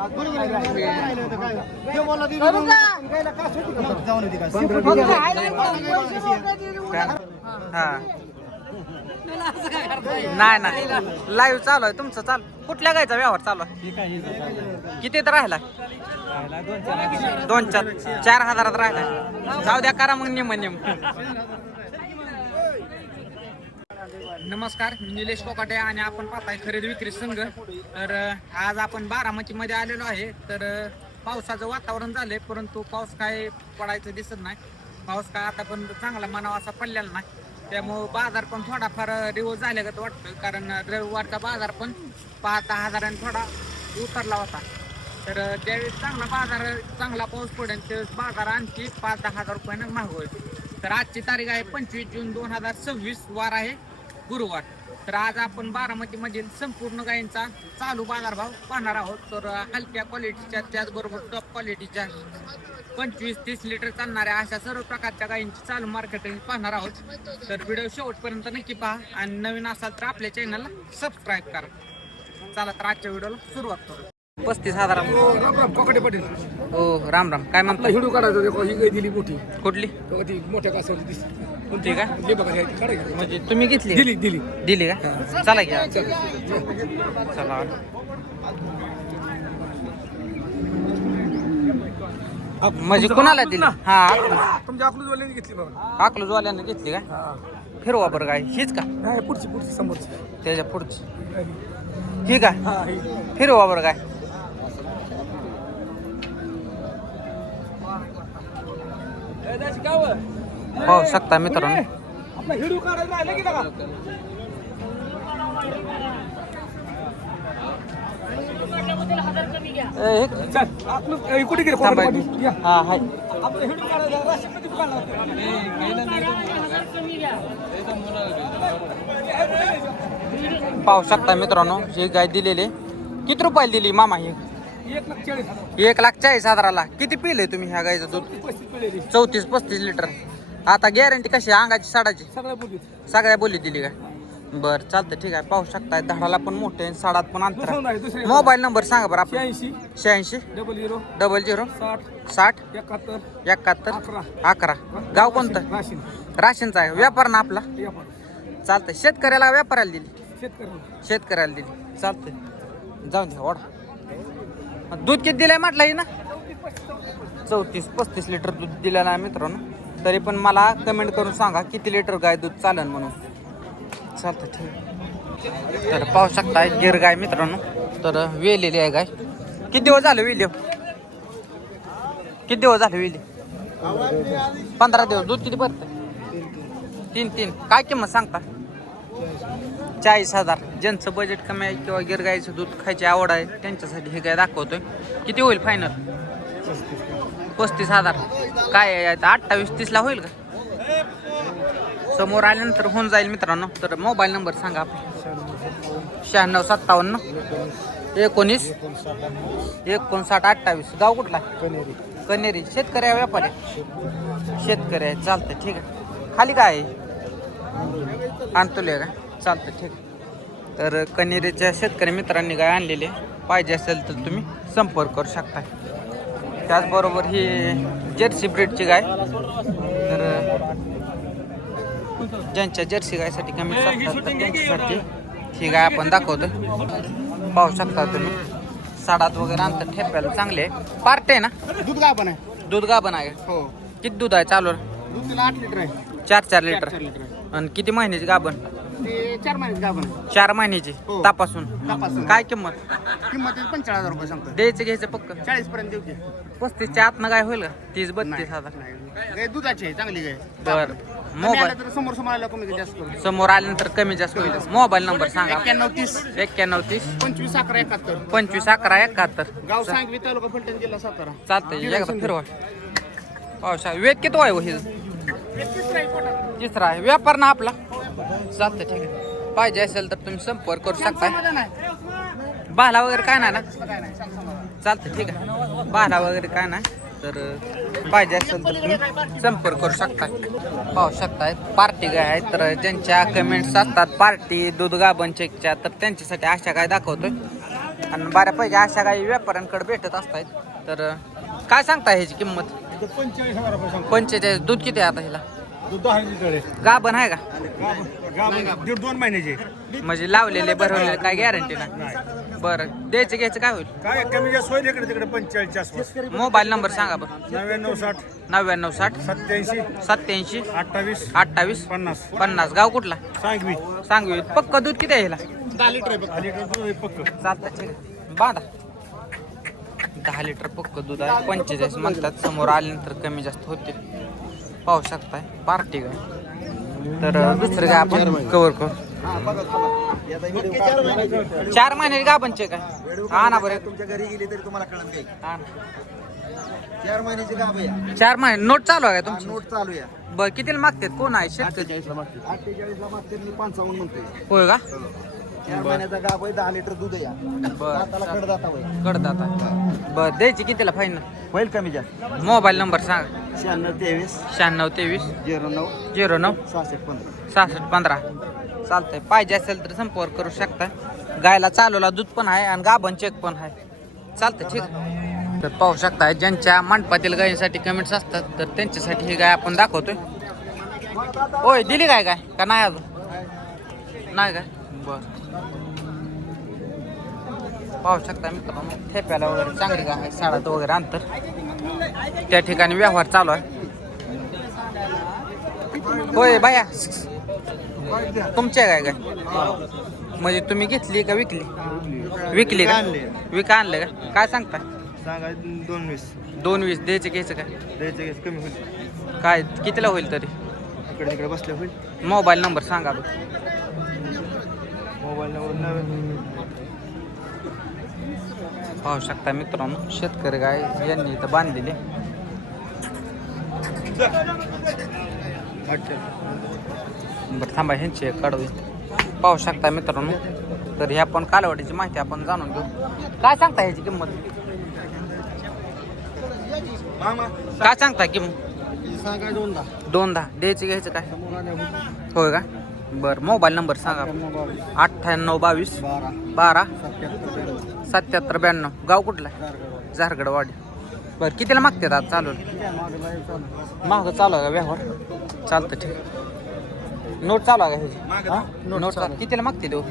नाही नाही लाईव्ह चालू आहे तुमचं चालू. कुठल्या गायचा व्यवहार चालू आहे? किती तर राहिला? 4,000 राहिला. जाऊ द्या करा मग निम. नमस्कार, मी निलेश कोकाटे आणि आपण पाहताय खरेदी विक्री संघ. तर आज आपण बारामती मध्ये आलेलो आहे. तर पावसाचं वातावरण झालंय परंतु पाऊस काय पडायचं दिसत नाही. पाऊस काय आता पण चांगला मनावा असा पडलेला नाही. त्यामुळं बाजार पण थोडाफार रिवोज झाल्यागत वाटतोय. कारण रविवारचा बाजार पण 5,000 थोडा उतरला होता. तर ज्यावेळेस चांगला पाऊस पडेल त्यावेळेस बाजार आणखी 5-10 रुपयानं महाग होईल. तर आजची तारीख आहे 25 जून 2026, वार आहे गुरुवार. तर आज आपण बारामती मधील संपूर्ण गायींचा चालू बाजारभाव पाहणार आहोत. तर हलक्या क्वालिटीच्या त्याचबरोबर टॉप क्वालिटीच्या 25-30 लिटर चालणाऱ्या अशा सर्व प्रकारच्या गायींची चालू मार्केटिंग पाहणार आहोत. तर व्हिडिओ शेवटपर्यंत नक्की पहा आणि नवीन असाल तर आपल्या चॅनलला सबस्क्राईब करा. चला तर आजच्या व्हिडिओला सुरुवात करू. 35,000. राम कोकाटे पाटील. हो राम राम. काय म्हणता? हिडू काढायचं देखो, ही गाय दिली मोठी. कुठली? ती मोठ्या कासावरची दिसते. कोणती का? हे बघा, हे काढायची. म्हणजे तुम्ही घेतली? दिली का? चला घ्या. चला म्हणजे कुणाला दिली? हा तुमच्या अकलूजवाल्यांनी घेतली बघा. अकलूजवाल्यानं घेतली का? फिरवा बरं काय हीच का? नाही, पुढची समोरची. त्याच्या पुढची ही का? फिरवा बरं काय? हो शकता मित्रांनो. आपला हिडू काढायला राहिला की का? कुठे गेले कोकाटे पाटील? या. हा हाय. आपलं हिडू काढायला राशन कधी काढणार? पाहू शकता मित्रांनो ही गाय दिलेली. किती रुपयाला दिली मामा ही? 1,40,000. 1,40,000. किती पिले तुम्ही ह्या गायचं दूध? 34-35 लिटर. आता गॅरंटी कशी अंगाची साडाची? सगळ्या बोली दिली का? बरं चालतं ठीक आहे. पाहू शकताय धडाला पण मोठे साडात पण अंतर. मोबाईल नंबर सांगा बरं आपला. 86 00 60 71 11. गाव कोणतं? राशीनचा आहे. व्यापार ना आपला? चालतंय. शेतकऱ्याला व्यापाराला दिली? शेतकऱ्याला दिली. चालतंय जाऊन द्या ओढा. दूध किती दिलंय म्हटलं ही ना? 34-35 लिटर दूध दिलेलं आहे मित्रांनो. तरी पण मला कमेंट करून सांगा किती लिटर गाय दूध चालेल म्हणून. चालतं ठीक. तर पाहू शकता गिर गाय मित्रांनो. तर वेलेली आहे गाय. किती दिवस झाले वेली? किती दिवस झाले वेली? 15 दिवस. दूध किती भरतं? 3. काय किंमत सांगता? 40,000. ज्यांचं बजेट कमी आहे किंवा गिर गायचं दूध खायची आवड आहे त्यांच्यासाठी हे गाय दाखवतोय. किती होईल फायनल? 35,000. काय आहे 28-30 ला होईल का? समोर आल्यानंतर होऊन जाईल मित्रांनो. तर मोबाईल नंबर सांगा आपला. 96 57 19 59 28. गाव कुठला? कनेरी. शेतकरी व्यापारी? शेतकरी आहे. चालतं ठीक आहे. खाली काय आहे? आणतोले का? चालतं ठीक आहे. तर कनेरीच्या शेतकरी मित्रांनी गाय आणलेली पाहिजे असेल तर तुम्ही संपर्क करू शकता. त्याचबरोबर ही जर्सी ब्रीडची गाय. तर ज्यांच्या जर्सी गायसाठी कमी असतात तर त्यांच्यासाठी ही गाय आपण दाखवतो. पाहू शकता तुम्ही साडात वगैरे अंतर ठेप्याला चांगले आहे. पार्ट आहे ना? दूध गाभण आहे. दूध गाभण आहे. हो. किती दूध आहे चालू? दूध 8 लिटर आहे. 4 लिटर. आणि किती महिन्याची गाभण? ते 4 महिन्याची गाभण आहे. 4 महिन्याची. हो. तपासून. काय किंमत? किंमत 45,000 रुपये सांगतो. द्यायचं घ्यायचं पक्क? 40 पर्यंत देऊ की. 35च्या आतनं काय होईल का? 30-32,000. गाय दुधाची आहे, चांगली गाय. बर. कमी मोबाईल आलं तर समोर आलं कमी जास्त करू. समोर आल्यानंतर कमी जास्त होईल. मोबाईल नंबर सांगा. 91 30 91 30 25 11 71. 25 11 71. गाव सांगवी, तालुका फलटण, जिल्हा सातारा. चालतंय एकदा फिरवा. पावसा वेद किती आहे हो? तिसरा आहे. व्यापार ना आपला? चालतं ठीक आहे. पाहिजे असेल तर तुम्ही संपर्क करू शकता. बाला वगैरे काय नाही ना? चालतं ठीक आहे. बाला वगैरे काय नाही. तर पाहिजे असेल तर तुम्ही संपर्क करू शकता. पाहू शकताय पार्टी गाय आहेत. तर ज्यांच्या कमेंट्स असतात पार्टी दूध गाभण चेकच्या तर त्यांच्यासाठी अशा काय दाखवतोय. आणि बऱ्यापैकी अशा काही व्यापाऱ्यांकडे भेटत असतात. तर काय सांगता ह्याची किंमत? 45,000 रुपये सांगतो. 45. दूध किती आहे आता हिला? दूध 10 लिटर आहे. गाभण आहे का? दीड 2 महिन्याचे. म्हणजे लावलेले भरवलेले काय गॅरंटी नाही? बरं, द्यायचं घ्यायचं काय होईल? काय कमी जास्त होईल इकडे तिकडे 45च्या आसपास. मोबाईल नंबर सांगा बरं. 9960 9960 87 87 28 28 50. 50. गाव कुठला? सांगवी. सांगवी. पक्क दूध किती आहे हिला? 10 लिटर आहे. 10 लिटर दूध आहे पक्क. चालतं, ठीक आहे. बांधा. 10 लिटर पक्क दूध आहे. 45 म्हणतात. समोर आल्यानंतर कमी जास्त होते. पाहू शकताय पार्टी गाय. तर दुसरं काय आपण कव्हर करू. 4 महिने गाभणचे काय? हा ना बरं. तुमच्या घरी गेली तरी तुम्हाला कळत नाही. हा ना. 4 महिन्याची गाभ आहे. 4 महिने नोट चालू आहे का तुमची? नोट चालू आहे. बरं, कितीला मागतात? कोण आहे शेतकरी? 48ला मागते. 48ला मागते मी 55 म्हणतोय. होय का? 4 महिन्याचा गाभ आहे. 10 लिटर दूध आहे या. दाताला कडदाता होय. कडदात. बरं, द्यायची कितीला फायनल? होईल कमी जास्त. मोबाईल नंबर सांगा. 96 96 23 09 09 66 15. 66 15. चालतंय. पाहिजे असेल तर संपर्क करू शकता. गायला चालवला दूध पण आहे आणि गाभण चेक पण आहे. चालतंय, ठीक आहे. तर पाहू शकता ज्यांच्या मंडपातील गायींसाठी कमेंट्स असतात तर त्यांच्यासाठी ही गाय आपण दाखवतोय. होय, दिली काय काय का नाही अजून? नाही काय? बर, पाहू शकता मित्रांनो ठेप्याला वगैरे चांगली गाय आहे. साडात वगैरे अंतर त्या ठिकाणी व्यवहार चालू आहे. होय बाया, तुमच्या काय काय? म्हणजे तुम्ही घेतली का विकली? विकली का? विका आणले का? काय सांगताय? सांगा 220. 220. द्यायचे घ्यायचं काय? द्यायचं कमी होईल. काय कितीला होईल तरी? इकडे तिकडे बसले होईल. मोबाईल नंबर सांगा बरं. मोबाईल नंबर पाहू शकता मित्रांनो शेतकरी गाय यांनी इथं बांधलेली. बरं थांबा, ह्यांची एक काढू. पाहू शकता मित्रांनो. तर ह्या पण कालवडीची माहिती आपण जाणून घेऊ. काय सांगता ह्याची किंमत? काय सांगता किंमत? सांगा 210. 210. द्यायची घ्यायचं काय? होय का? बरं, मोबाईल नंबर सांगा. 98 22 12 77 92. गाव कुठला? झारगडवाडी. बरं, कितीला मागतात आज चालू? मागं चालू आहे का व्यवहार? चालतं, ठीक. नोट चालू आहे का ह्याची? नोट चालू. कितीला मागते देऊ?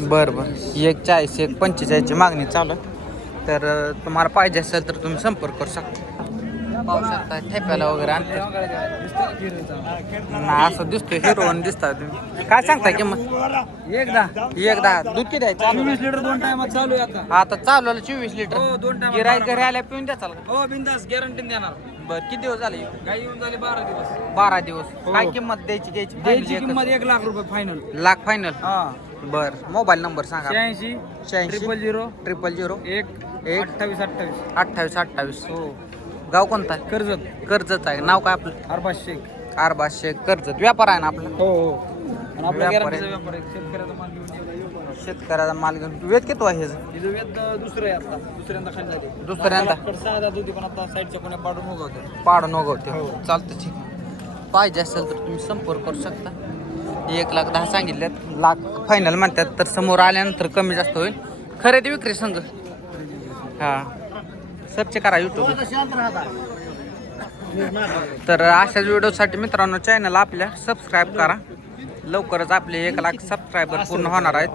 बरं बरं, 140 145ची मागणी चालू आहे. तर तुम्हाला पाहिजे असेल तर तुम्ही संपर्क करू शकता. पाहू शकता ठेप्याला वगैरे आणतात. असं दिसतोय हिरोवन दिसतात तुम्ही. काय सांगता किंमत? 110. दूध किती आहे? 24 लिटर 2 टायमात चालू आहे आता. आता चालू 24 लिटर. हो, 2 टायमात. गिराईक घरी आल्या पिऊन द्या चाल का? हो, बिंदास गॅरंटी देणार. बरं, किती दिवस झाले? गाई येऊन झाले 12 दिवस. 12 दिवस. काय किंमत द्यायची घ्यायची? द्यायची किंमत 1 लाख रुपये फायनल. लाख फायनल. हा, बर, मोबाईल नंबर सांगा. 86 86 000 000 1 1 28 28 28. हो, गाव कोणता आहे? कर्जत. कर्जत आहे. नाव काय आपलं? अरबाज शेख. अरबाज शेख कर्जत. व्यापार आहे ना आपला? हो हो. आणि आपल्या व्यापार आहे. गॅरंटीचा व्यापार आहे. शेतकऱ्याचा माल घेऊन ये. शेतकऱ्याचा माल घेऊन. वेद किती आहे ह्याचं? इथं वेद दुसरं आहे आता. दुसऱ्यांदा खाली झाली. दुसऱ्यांदा? साधा होती पण आता साईडच्या कोण्या पाडून उगवते. पाडून उगवते. हो. चालतं, ठीक. पाहिजे असेल तर तुम्ही संपर्क करू शकता. 1,10,000 सांगितल्यात. लाख फायनल म्हणतात. तर समोर आल्यानंतर कमी जास्त होईल. खरेदी विक्री संघ. हां, सर्च करा यूट्यूब. तर अशाच व्हिडिओसाठी मित्रांनो चॅनल आपल्या सबस्क्राईब करा. लवकरच आपले 1,00,000 सबस्क्रायबर पूर्ण होणार आहेत.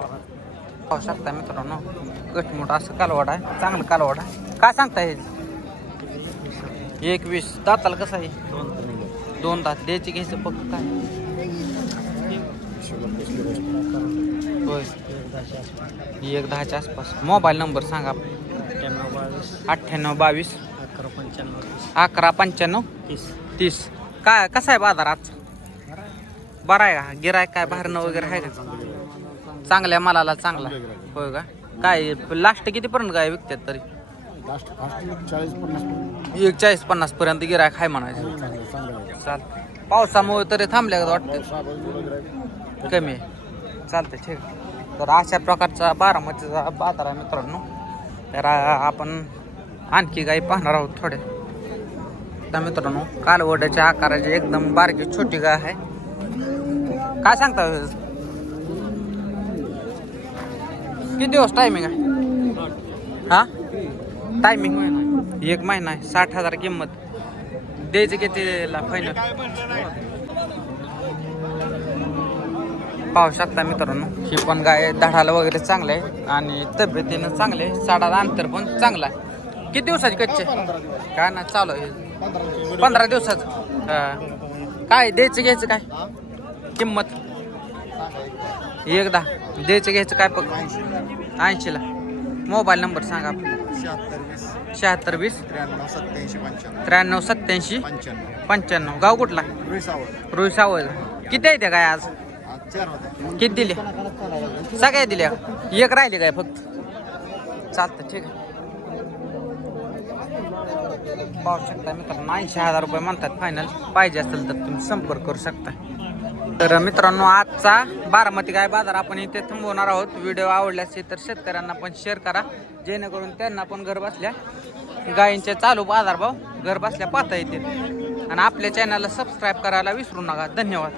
पाहू शकता मित्रांनो गटमुट असं कालवड आहे. चांगलं कालवड आहे. काय सांगता हे? 21. दाताला कसं आहे? 2 दात. द्यायची घ्यायचं फक्त काय? होय, 1,10,000च्या आसपास. मोबाईल नंबर सांगा. 98 22 11 95 30. काय कसा आहे बाजार आज? बरा आहे का? गिरायक काय बाहेरनं वगैरे आहे का? चांगल्या मालाला चांगला. होय का? काय लास्ट कितीपर्यंत काय विकतात तरी? 40-50 पर्यंत गिरायक आहे म्हणायचं. चाल, पावसामुळे तरी थांबल्या वाटतं कमी आहे. चालतं, ठीक. तर अशा प्रकारचा बारामतीचा बाजार आहे मित्रांनो. तर आपण आणखी गाई पाहणार आहोत थोड्या. तर मित्रांनो कालवड्याच्या आकाराची एकदम बारकी छोटी गाय आहे. काय सांगता किती दिवस टायमिंग आहे हा टायमिंग 1 महिना आहे 60,000 किंमत द्यायचं कितीला फायनल पाहू शकता मित्रांनो ही पण गाय धाडाला वगैरे चांगलं आहे आणि तब्येतीनं चांगले आहे साडाला अंतर पण चांगला आहे किती दिवसाची कच्चे काय ना चालू आहे 15 दिवसाचं काय द्यायचं घ्यायचं काय किंमत एकदा द्यायचं घ्यायचं काय बघ 80ला मोबाईल नंबर सांगा आपला 76 20 93 87 95 गाव कुठला रुई सावळ किती आहे त्या काय आज किती दिले सगळ्या दिल्या एक राहिले काय फक्त चालतं ठीक आहे पाहू शकता मित्रांनो 80,000 रुपये म्हणतात फायनल पाहिजे असेल तर तुम्ही संपर्क करू शकता तर मित्रांनो आजचा बारामती गाय बाजार आपण इथे थांबवणार आहोत व्हिडिओ आवडला असेल तर शेतकऱ्यांना पण शेअर करा जेणेकरून त्यांना पण घर बसल्या गायींचे चालू बाजारभाव घर बसल्या पाहता येतील आणि आपल्या चॅनलला सबस्क्राईब करायला विसरू नका धन्यवाद